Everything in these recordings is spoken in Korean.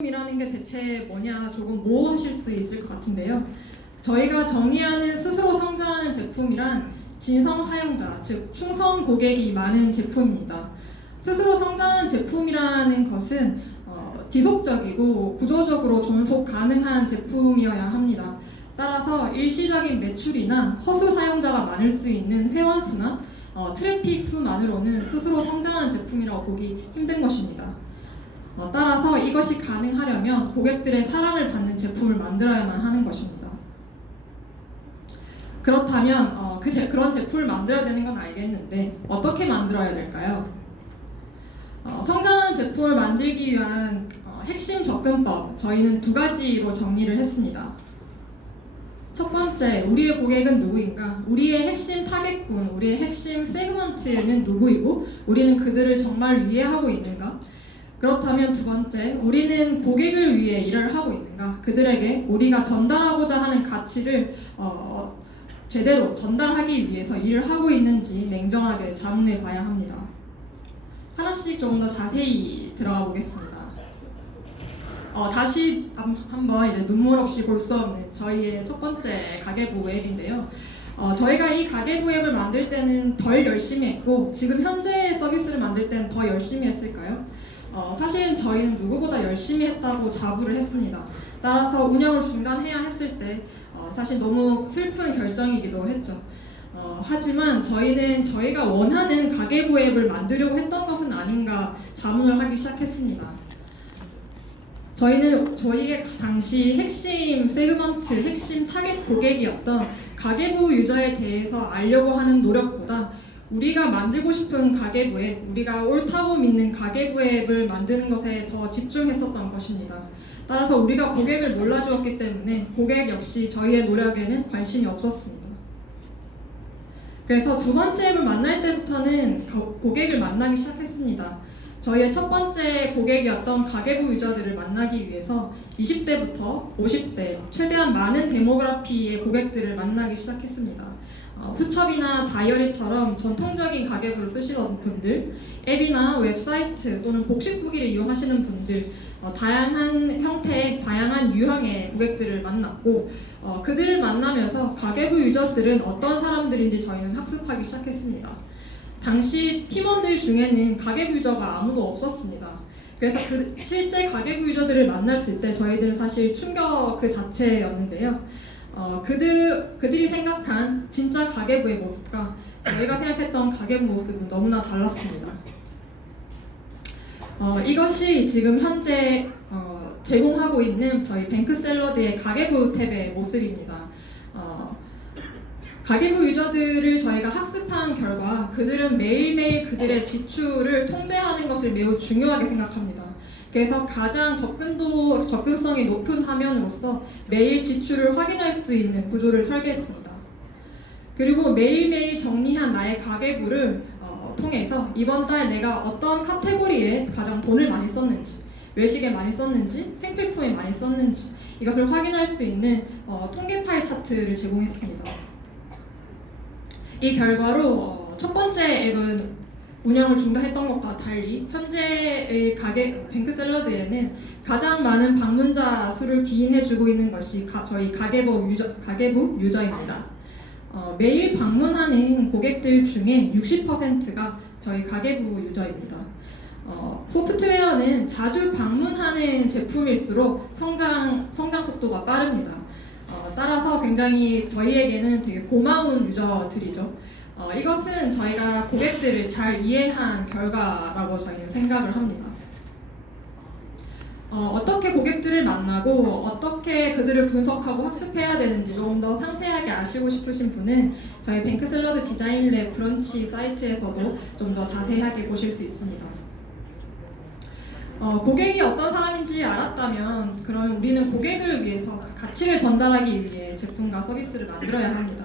이라는 게 대체 뭐냐 조금 모호하실 수 있을 것 같은데요. 저희가 정의하는 스스로 성장하는 제품이란 진성 사용자, 즉 충성 고객이 많은 제품입니다. 스스로 성장하는 제품이라는 것은 지속적이고 구조적으로 존속 가능한 제품이어야 합니다. 따라서 일시적인 매출이나 허수 사용자가 많을 수 있는 회원 수나 트래픽 수만으로는 스스로 성장하는 제품이라고 보기 힘든 것입니다. 따라서 이것이 가능하려면 고객들의 사랑을 받는 제품을 만들어야만 하는 것입니다. 그렇다면 그런 제품을 만들어야 되는 건 알겠는데 어떻게 만들어야 될까요? 성장하는 제품을 만들기 위한 핵심 접근법, 저희는 두 가지로 정리를 했습니다. 첫 번째, 우리의 고객은 누구인가? 우리의 핵심 타겟군, 우리의 핵심 세그먼트는 누구이고 우리는 그들을 정말 이해하고 있는가? 그렇다면 두 번째, 우리는 고객을 위해 일을 하고 있는가? 그들에게 우리가 전달하고자 하는 가치를 제대로 전달하기 위해서 일을 하고 있는지 냉정하게 자문해 봐야 합니다. 하나씩 조금 더 자세히 들어가 보겠습니다. 다시 한번 이제 눈물 없이 볼 수 없는 저희의 첫 번째 가계부 앱인데요. 저희가 이 가계부 앱을 만들 때는 덜 열심히 했고 지금 현재 서비스를 만들 때는 더 열심히 했을까요? 사실은 저희는 누구보다 열심히 했다고 자부를 했습니다. 따라서 운영을 중단해야 했을 때 사실 너무 슬픈 결정이기도 했죠. 하지만 저희는 저희가 원하는 가계부 앱을 만들려고 했던 것은 아닌가 자문을 하기 시작했습니다. 저희는 저희의 당시 핵심 세그먼트, 핵심 타겟 고객이었던 가계부 유저에 대해서 알려고 하는 노력보다 우리가 만들고 싶은 가계부 앱, 우리가 옳다고 믿는 가계부 앱을 만드는 것에 더 집중했었던 것입니다. 따라서 우리가 고객을 몰라주었기 때문에 고객 역시 저희의 노력에는 관심이 없었습니다. 그래서 두 번째 앱을 만날 때부터는 고객을 만나기 시작했습니다. 저희의 첫 번째 고객이었던 가계부 유저들을 만나기 위해서 20대부터 50대 최대한 많은 데모그래피의 고객들을 만나기 시작했습니다. 수첩이나 다이어리처럼 전통적인 가계부를 쓰시던 분들, 앱이나 웹사이트 또는 복식후기를 이용하시는 분들, 다양한 형태의 다양한 유형의 고객들을 만났고 그들을 만나면서 가계부 유저들은 어떤 사람들인지 저희는 학습하기 시작했습니다. 당시 팀원들 중에는 가계부 유저가 아무도 없었습니다. 그래서 실제 가계부 유저들을 만났을 때 저희들은 사실 충격 그 자체였는데요. 그들이 생각한 진짜 가계부의 모습과 저희가 생각했던 가계부 모습은 너무나 달랐습니다. 이것이 지금 현재 제공하고 있는 저희 뱅크샐러드의 가계부 탭의 모습입니다. 가계부 유저들을 저희가 학습한 결과 그들은 매일매일 그들의 지출을 통제하는 것을 매우 중요하게 생각합니다. 그래서 가장 접근성이 높은 화면으로서 매일 지출을 확인할 수 있는 구조를 설계했습니다. 그리고 매일매일 정리한 나의 가계부를 통해서 이번 달 내가 어떤 카테고리에 가장 돈을 많이 썼는지, 외식에 많이 썼는지, 생필품에 많이 썼는지 이것을 확인할 수 있는 통계 파일 차트를 제공했습니다. 이 결과로 첫 번째 앱은 운영을 중단했던 것과 달리 현재의 뱅크샐러드에는 가장 많은 방문자 수를 기인해주고 있는 것이 저희 가계부 유저입니다. 매일 방문하는 고객들 중에 60%가 저희 가계부 유저입니다. 소프트웨어는 자주 방문하는 제품일수록 성장 속도가 빠릅니다. 따라서 굉장히 저희에게는 되게 고마운 유저들이죠. 이것은 저희가 고객들을 잘 이해한 결과라고 저희는 생각을 합니다. 어떻게 고객들을 만나고 어떻게 그들을 분석하고 학습해야 되는지 조금 더 상세하게 아시고 싶으신 분은 저희 뱅크샐러드 디자인랩 브런치 사이트에서도 좀 더 자세하게 보실 수 있습니다. 고객이 어떤 사람인지 알았다면 그러면 우리는 고객을 위해서 가치를 전달하기 위해 제품과 서비스를 만들어야 합니다.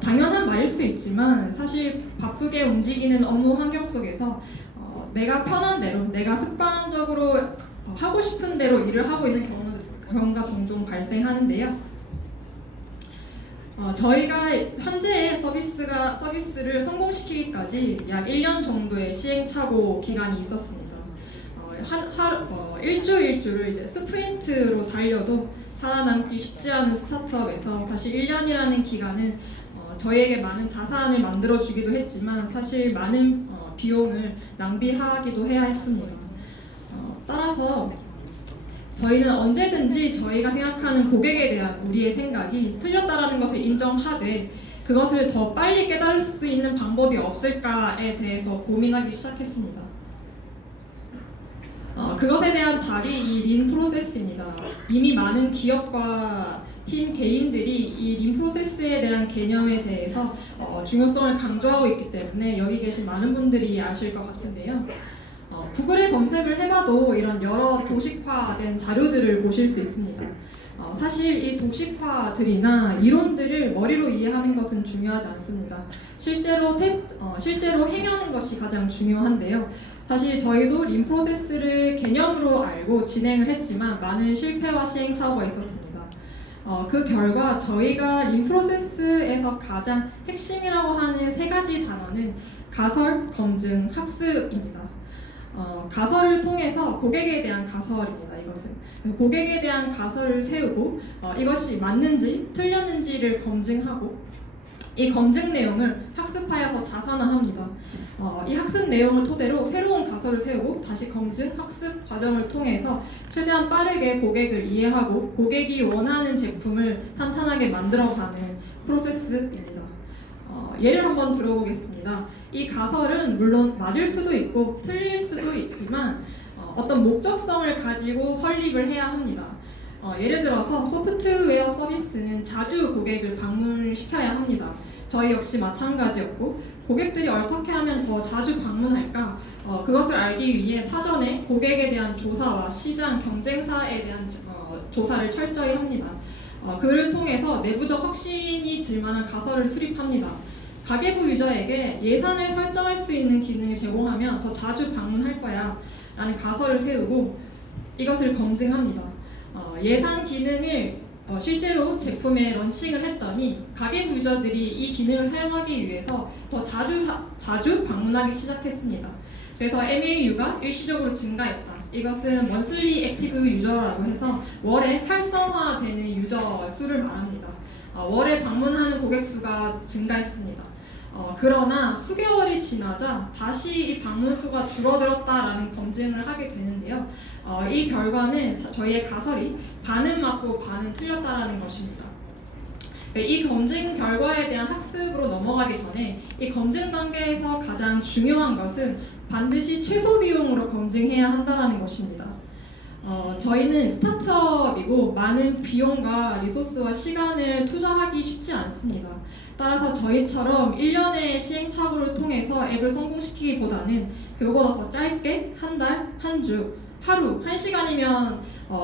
당연한 말일 수 있지만 사실 바쁘게 움직이는 업무 환경 속에서 내가 편한 대로, 내가 습관적으로 하고 싶은 대로 일을 하고 있는 경우가 종종 발생하는데요. 저희가 현재의 서비스를 성공시키기까지 약 1년 정도의 시행착오 기간이 있었습니다. 일주일주를 이제 스프린트로 달려도 살아남기 쉽지 않은 스타트업에서 사실 1년이라는 기간은 저희에게 많은 자산을 만들어주기도 했지만 사실 많은 비용을 낭비하기도 해야 했습니다. 따라서 저희는 언제든지 저희가 생각하는 고객에 대한 우리의 생각이 틀렸다라는 것을 인정하되 그것을 더 빨리 깨달을 수 있는 방법이 없을까에 대해서 고민하기 시작했습니다. 그것에 대한 답이 이 린 프로세스입니다. 이미 많은 기업과 팀 개인들이 이 린 프로세스에 대한 개념에 대해서 중요성을 강조하고 있기 때문에 여기 계신 많은 분들이 아실 것 같은데요. 구글에 검색을 해봐도 이런 여러 도식화된 자료들을 보실 수 있습니다. 사실 이 도식화들이나 이론들을 머리로 이해하는 것은 중요하지 않습니다. 실제로 행하는 것이 가장 중요한데요. 사실 저희도 린 프로세스를 개념으로 알고 진행을 했지만 많은 실패와 시행착오가 있었습니다. 그 결과 저희가 린 프로세스에서 가장 핵심이라고 하는 세 가지 단어는 가설, 검증, 학습입니다. 가설을 통해서 고객에 대한 가설입니다. 이것은 고객에 대한 가설을 세우고 이것이 맞는지 틀렸는지를 검증하고 이 검증 내용을 학습하여서 자산화합니다. 이 학습 내용을 토대로 새로운 가설을 세우고 다시 검증, 학습 과정을 통해서 최대한 빠르게 고객을 이해하고 고객이 원하는 제품을 탄탄하게 만들어가는 프로세스입니다. 예를 한번 들어보겠습니다. 이 가설은 물론 맞을 수도 있고 틀릴 수도 있지만 어떤 목적성을 가지고 설립을 해야 합니다. 예를 들어서 소프트웨어 서비스는 자주 고객을 방문시켜야 합니다. 저희 역시 마찬가지였고 고객들이 어떻게 하면 더 자주 방문할까? 그것을 알기 위해 사전에 고객에 대한 조사와 시장, 경쟁사에 대한 조사를 철저히 합니다. 그를 통해서 내부적 확신이 들 만한 가설을 수립합니다. 가계부 유저에게 예산을 설정할 수 있는 기능을 제공하면 더 자주 방문할 거야 라는 가설을 세우고 이것을 검증합니다. 예산 기능을 실제로 제품에 런칭을 했더니 가계부 유저들이 이 기능을 사용하기 위해서 더 자주 방문하기 시작했습니다. 그래서 MAU가 일시적으로 증가했다. 이것은 monthly active user라고 해서 월에 활성화되는 유저 수를 말합니다. 월에 방문하는 고객 수가 증가했습니다. 그러나 수개월이 지나자 다시 이 방문 수가 줄어들었다라는 검증을 하게 되는데요. 이 결과는 저희의 가설이 반은 맞고 반은 틀렸다라는 것입니다. 이 검증 결과에 대한 학습으로 넘어가기 전에 이 검증 단계에서 가장 중요한 것은 반드시 최소 비용으로 검증해야 한다는 것입니다. 저희는 스타트업이고 많은 비용과 리소스와 시간을 투자하기 쉽지 않습니다. 따라서 저희처럼 1년의 시행착오를 통해서 앱을 성공시키기보다는 그보다 더 짧게 한 달, 한 주, 하루, 1시간이면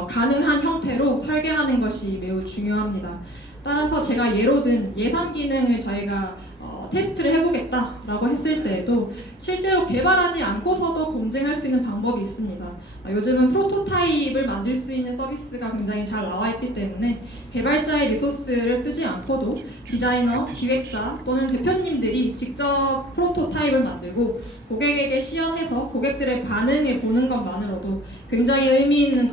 가능한 형태로 설계하는 것이 매우 중요합니다. 따라서 제가 예로 든 예산 기능을 저희가 테스트를 해보겠다라고 했을 때에도 실제로 개발하지 않고서도 검증할 수 있는 방법이 있습니다. 요즘은 프로토타입을 만들 수 있는 서비스가 굉장히 잘 나와 있기 때문에 개발자의 리소스를 쓰지 않고도 디자이너, 기획자 또는 대표님들이 직접 프로토타입을 만들고 고객에게 시연해서 고객들의 반응을 보는 것만으로도 굉장히 의미 있는